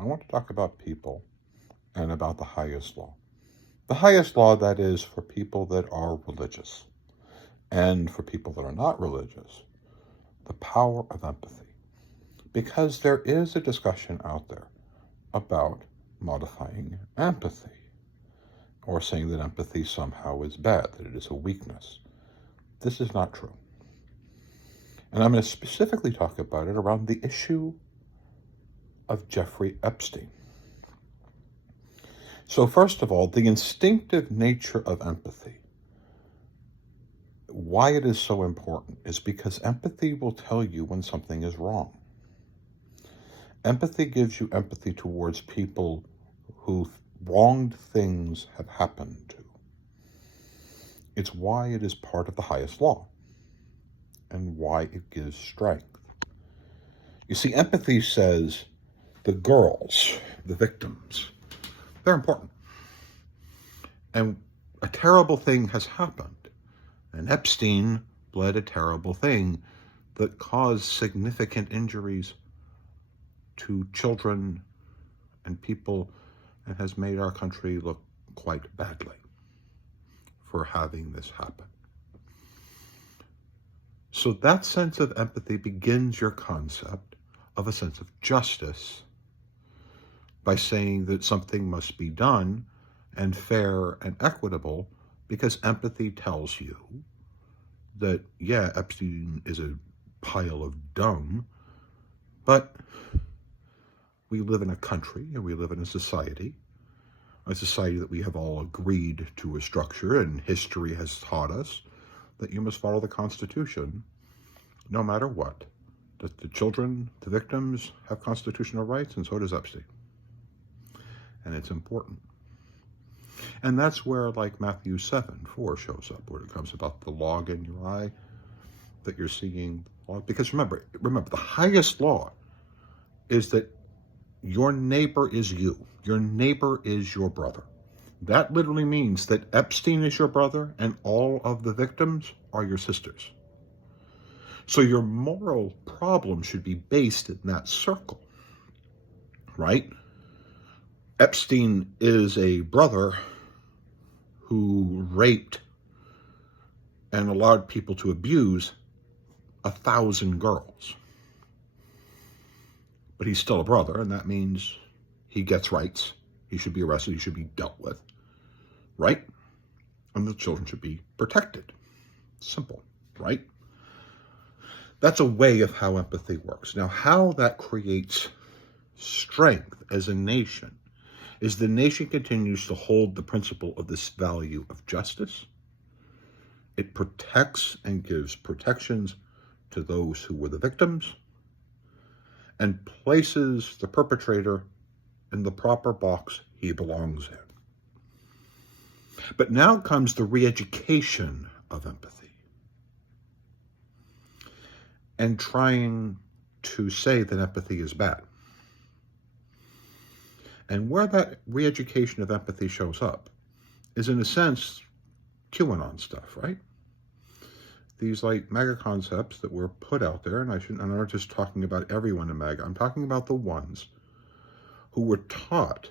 I want to talk about people and about the highest law. The highest law, that is, for people that are religious and for people that are not religious, the power of empathy. Because there is a discussion out there about modifying empathy or saying that empathy somehow is bad, that it is a weakness. This is not true. And I'm going to specifically talk about it around the issue of Jeffrey Epstein. So first of all, the instinctive nature of empathy, why it is so important, is because empathy will tell you when something is wrong. Empathy gives you empathy towards people who wronged things have happened to. It's why it is part of the highest law and why it gives strength. You see, empathy says the girls, the victims, they're important. And a terrible thing has happened. And Epstein bled a terrible thing that caused significant injuries to children and people and has made our country look quite badly for having this happen. So that sense of empathy begins your concept of a sense of justice by saying that something must be done and fair and equitable, because empathy tells you that, yeah, Epstein is a pile of dung, but we live in a country and we live in a society that we have all agreed to a structure, and history has taught us that you must follow the Constitution no matter what. That the children, the victims, have constitutional rights, and so does Epstein. And it's important. And that's where, like, Mathew 7:4 shows up, where it comes about the log in your eye, that you're seeing. Because remember, the highest law is that your neighbor is you. Your neighbor is your brother. That literally means that Epstein is your brother and all of the victims are your sisters. So your moral problem should be based in that circle, right? Epstein is a brother who raped and allowed people to abuse 1,000 girls. But he's still a brother, and that means he gets rights. He should be arrested. He should be dealt with, right? And the children should be protected. Simple, right? That's a way of how empathy works. Now, how that creates strength as a nation is the nation continues to hold the principle of this value of justice. It protects and gives protections to those who were the victims and places the perpetrator in the proper box he belongs in. But now comes the re-education of empathy and trying to say that empathy is bad. And where that re-education of empathy shows up is, in a sense, QAnon stuff, right? These like MAGA concepts that were put out there, and I'm not just talking about everyone in MAGA, I'm talking about the ones who were taught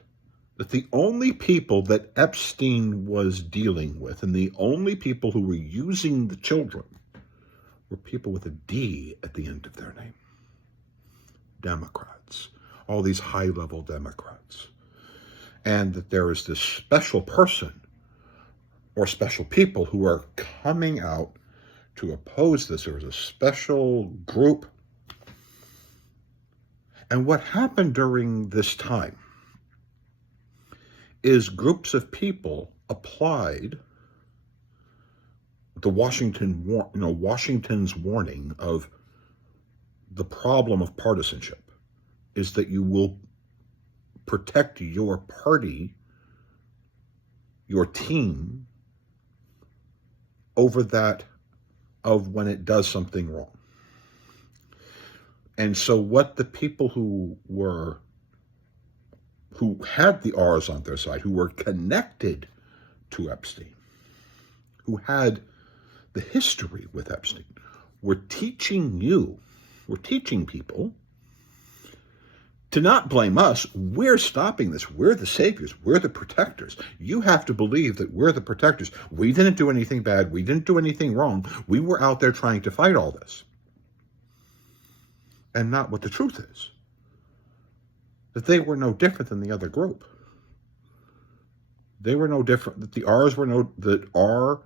that the only people that Epstein was dealing with and the only people who were using the children were people with a D at the end of their name. Democrats. All these high-level Democrats. And that there is this special person or special people who are coming out to oppose this. There was a special group. And what happened during this time is groups of people applied the Washington's warning of the problem of partisanship is that you will protect your party, your team, over that of when it does something wrong. And so what the people who had the R's on their side, who were connected to Epstein, who had the history with Epstein, were teaching people to not blame us. We're stopping this. We're the saviors. We're the protectors. You have to believe that we're the protectors. We didn't do anything bad. We didn't do anything wrong. We were out there trying to fight all this. And not what the truth is. That they were no different than the other group. They were no different. That our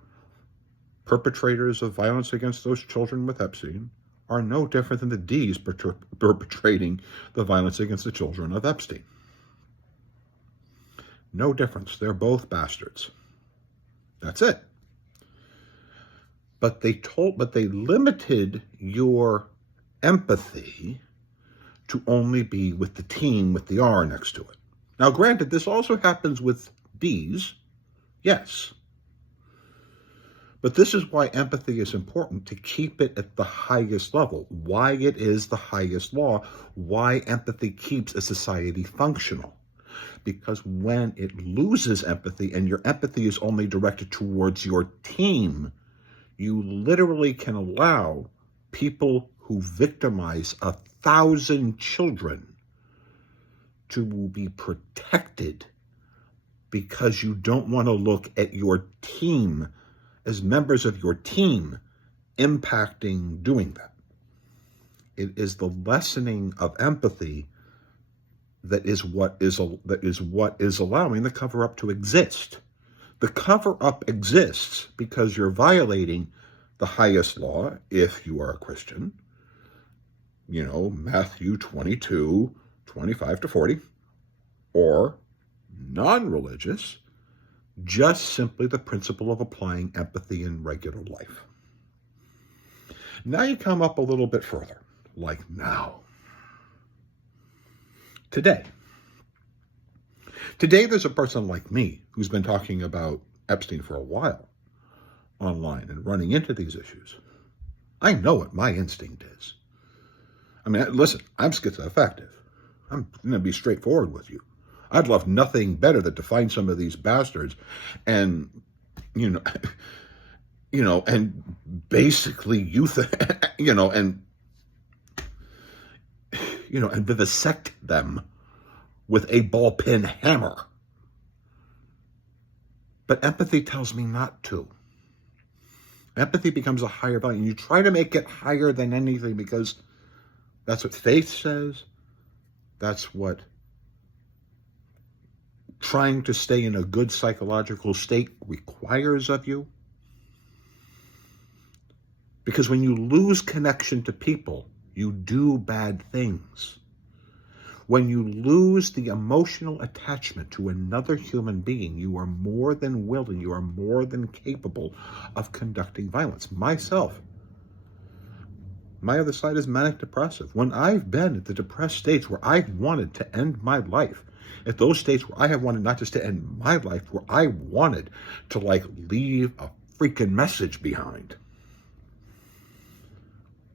perpetrators of violence against those children with Epstein are no different than the D's perpetrating the violence against the children of Epstein. No difference. They're both bastards. That's it. But they limited your empathy to only be with the team with the R next to it. Now, granted, this also happens with D's, yes. But this is why empathy is important, to keep it at the highest level, why it is the highest law, why empathy keeps a society functional. Because when it loses empathy and your empathy is only directed towards your team, you literally can allow people who victimize 1,000 children to be protected because you don't want to look at your team as members of your team impacting doing that. It is the lessening of empathy that is what is allowing the cover-up to exist. The cover-up exists because you're violating the highest law, if you are a Christian, Mathew 22, 25 to 40, or non-religious, just simply the principle of applying empathy in regular life. Now you come up a little bit further, like now. Today there's a person like me who's been talking about Epstein for a while online and running into these issues. I know what my instinct is. I mean, listen, I'm schizoaffective. I'm going to be straightforward with you. I'd love nothing better than to find some of these bastards and, and basically and vivisect them with a ball peen hammer. But empathy tells me not to. Empathy becomes a higher value. And you try to make it higher than anything because that's what faith says. That's what trying to stay in a good psychological state requires of you. Because when you lose connection to people, you do bad things. When you lose the emotional attachment to another human being, you are more than willing, you are more than capable of conducting violence. Myself, my other side is manic depressive. When I've been at the depressed stage where I've wanted to end my life, at those states where I have wanted not just to end my life, where I wanted to leave a freaking message behind,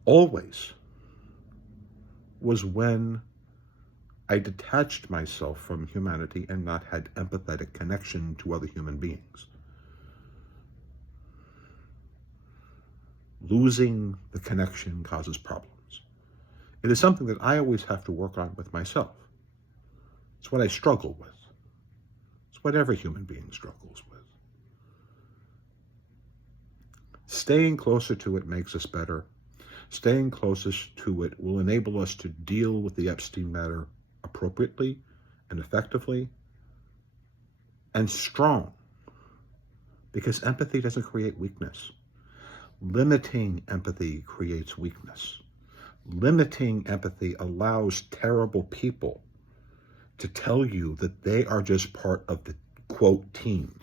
always was when I detached myself from humanity and not had empathetic connection to other human beings. Losing the connection causes problems. It is something that I always have to work on with myself. It's what I struggle with. It's what every human being struggles with. Staying closer to it makes us better. Staying closest to it will enable us to deal with the Epstein matter appropriately and effectively and strong, because empathy doesn't create weakness. Limiting empathy creates weakness. Limiting empathy allows terrible people to tell you that they are just part of the, quote, team.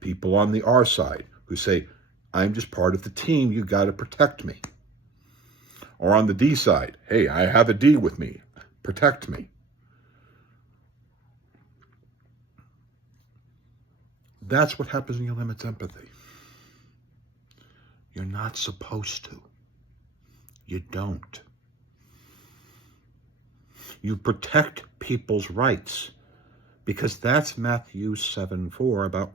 People on the R side who say, I'm just part of the team, you got to protect me. Or on the D side, hey, I have a D with me, protect me. That's what happens when you limit empathy. You're not supposed to. You don't. You protect people's rights, because that's Mathew 7:4 about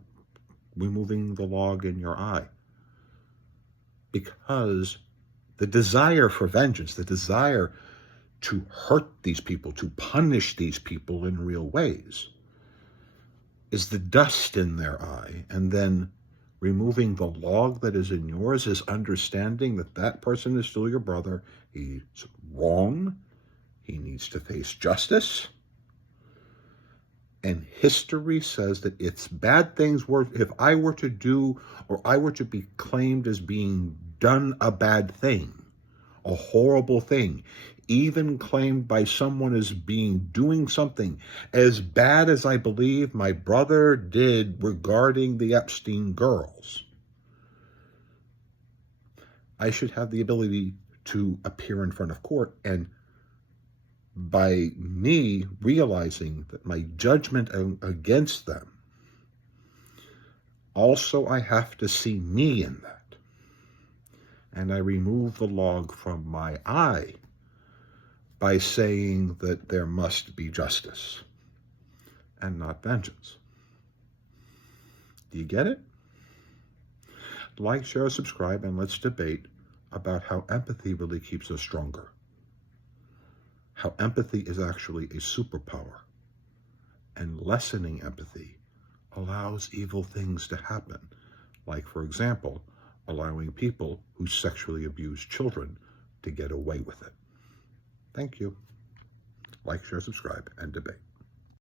removing the log in your eye. Because the desire for vengeance, the desire to hurt these people, to punish these people in real ways, is the dust in their eye, and then removing the log that is in yours is understanding that that person is still your brother. He's wrong. He needs to face justice. And history says that it's bad things were, if I were to do, or I were to be claimed as being done a bad thing, a horrible thing, even claimed by someone as doing something as bad as I believe my brother did regarding the Epstein girls, I should have the ability to appear in front of court, and by me realizing that my judgment against them, also I have to see me in that. And I remove the log from my eye by saying that there must be justice and not vengeance. Do you get it? Like, share, subscribe, and let's debate about how empathy really keeps us stronger. How empathy is actually a superpower, and lessening empathy allows evil things to happen, like, for example, allowing people who sexually abuse children to get away with it. Thank you. Like, share, subscribe, and debate.